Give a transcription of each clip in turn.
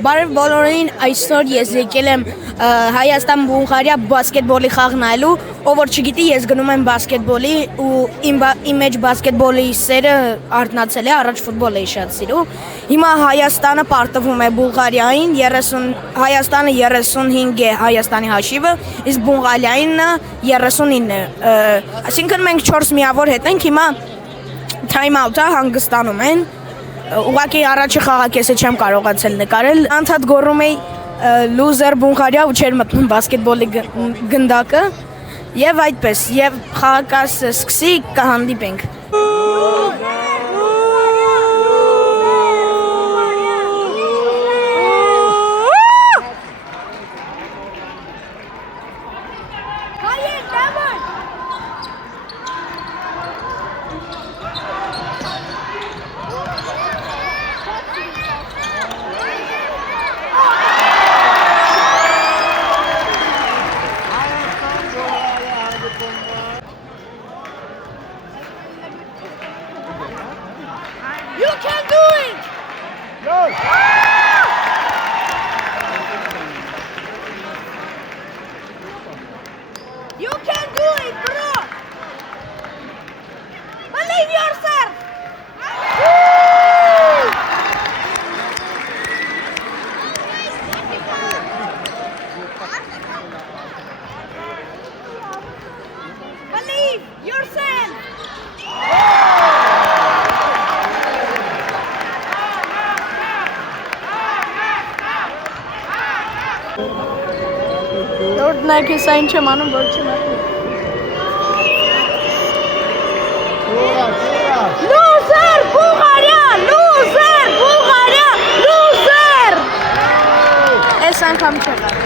Բարև բոլորին, այսօր ես եկել եմ Հայաստան-Բուլղարիա բասկետբոլի խաղ նայելու, ով որ չգիտի, ես գնում եմ բասկետբոլի ու իմ մեջ բասկետբոլի սերը արթնացել է, առաջ ֆուտբոլ էի շատ սիրում։ Հիմա Հայաստանը պարտվում է Բուլղարիային, Հայաստանը 35 է Հայաստանի հաշիվը, իսկ Բուլղարիային 39 է։ Այսինքն մենք 4 միավոր հետ ենք, հիմա time out-ը հանգստանում են։ Ուղղակի առաջի խաղակեսը չեմ կարողացել նկարել, անդադ գոռում էի լուզեր Բուլղարիա ու չէր մտնում բասկետբոլի գնդակը եւ այդպես, եւ խաղակասը սկսի կհանդիպենք։ You can do it! Go! You can do it, bro! Believe yourself! Believe yourself! Lord Nike sign չեմ անում, որ չնախի։ Loser Բուլղարիա, loser Բուլղարիա, loser։ Այս անգամ չեղավ։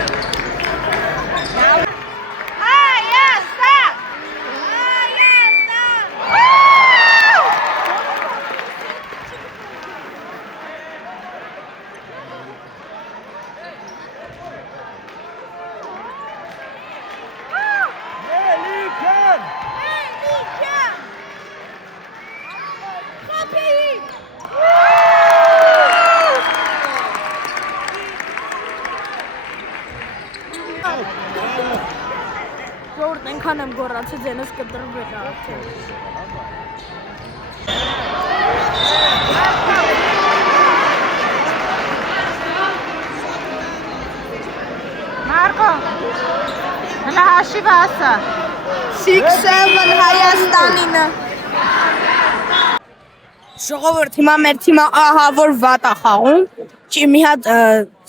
Ժողովուրդ այնքան եմ գոռացել, ձենս կտրվել է արդեն։ Մարկո, հլա հաշիվը ասա։ 6-7 Հայաստանինը։ Ժողովուրդ, հիմա մեր թիմը ահա որ վատ է խաղում, մի հատ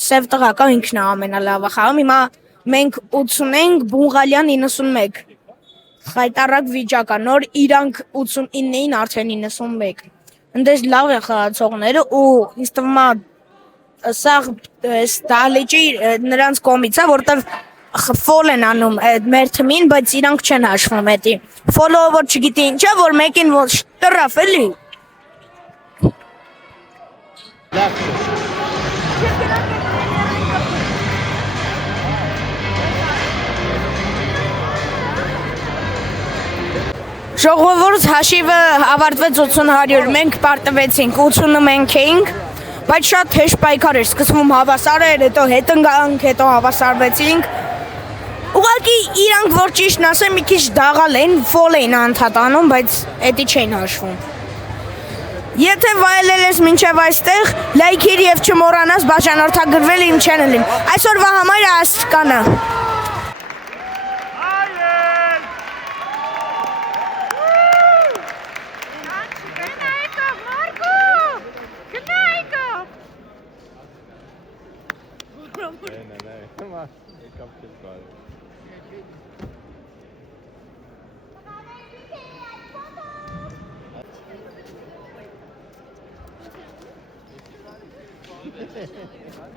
սև տղա կա, ինքն է ամենալավը խաղում, հիմա մենք 80 ենք, Բուլղարիան 91, խայտարակ վիճակ է, նոր իրանք 89 էին, արդեն 91, ընդես լավ է խաղացողները ու ինձ թվում է սաղ դահլիճի նրանց կողմից է, որտև ֆոլ են անում մեր թմին, բայց իրանք չեն հաշվում հետի, ֆոլը որ չգիտի ինչ է, որ մեկին որ տրավ էլի։ Ժողովուրդ հաշիվը ավարտվեց 80-100, մենք պարտվեցինք, 80-ը մենք էինք, բայց շատ հեշտ պայքար էր, սկսվում հավասար էր, հետո հետ ընկանք, հետո հավասարվեցինք, ուղղակի իրանք որ ճիշտն ասեմ մի քիչ դաղալ էին, ֆոլ էին անդադ անում, բայց էդի չէին հաշվում։ Եթե վայելել ես մինչև այստեղ, լայքիր և չմոռանաս բաժանորդագրվել իմ չենելին, այսօրվա համար ասկանը։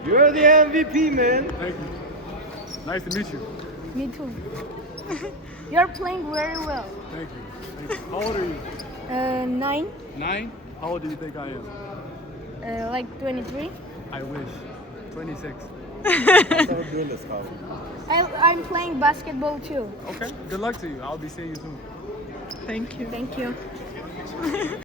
You're the MVP, man. Thank you. Nice to meet you. Me too. You're playing very well. Thank you. Thank you. How old are you? 9, 9? How old do you think I am? like 23. I wish. 26. I'm playing basketball too. Okay. Good luck to you. I'll be seeing you soon. Thank you. Thank you.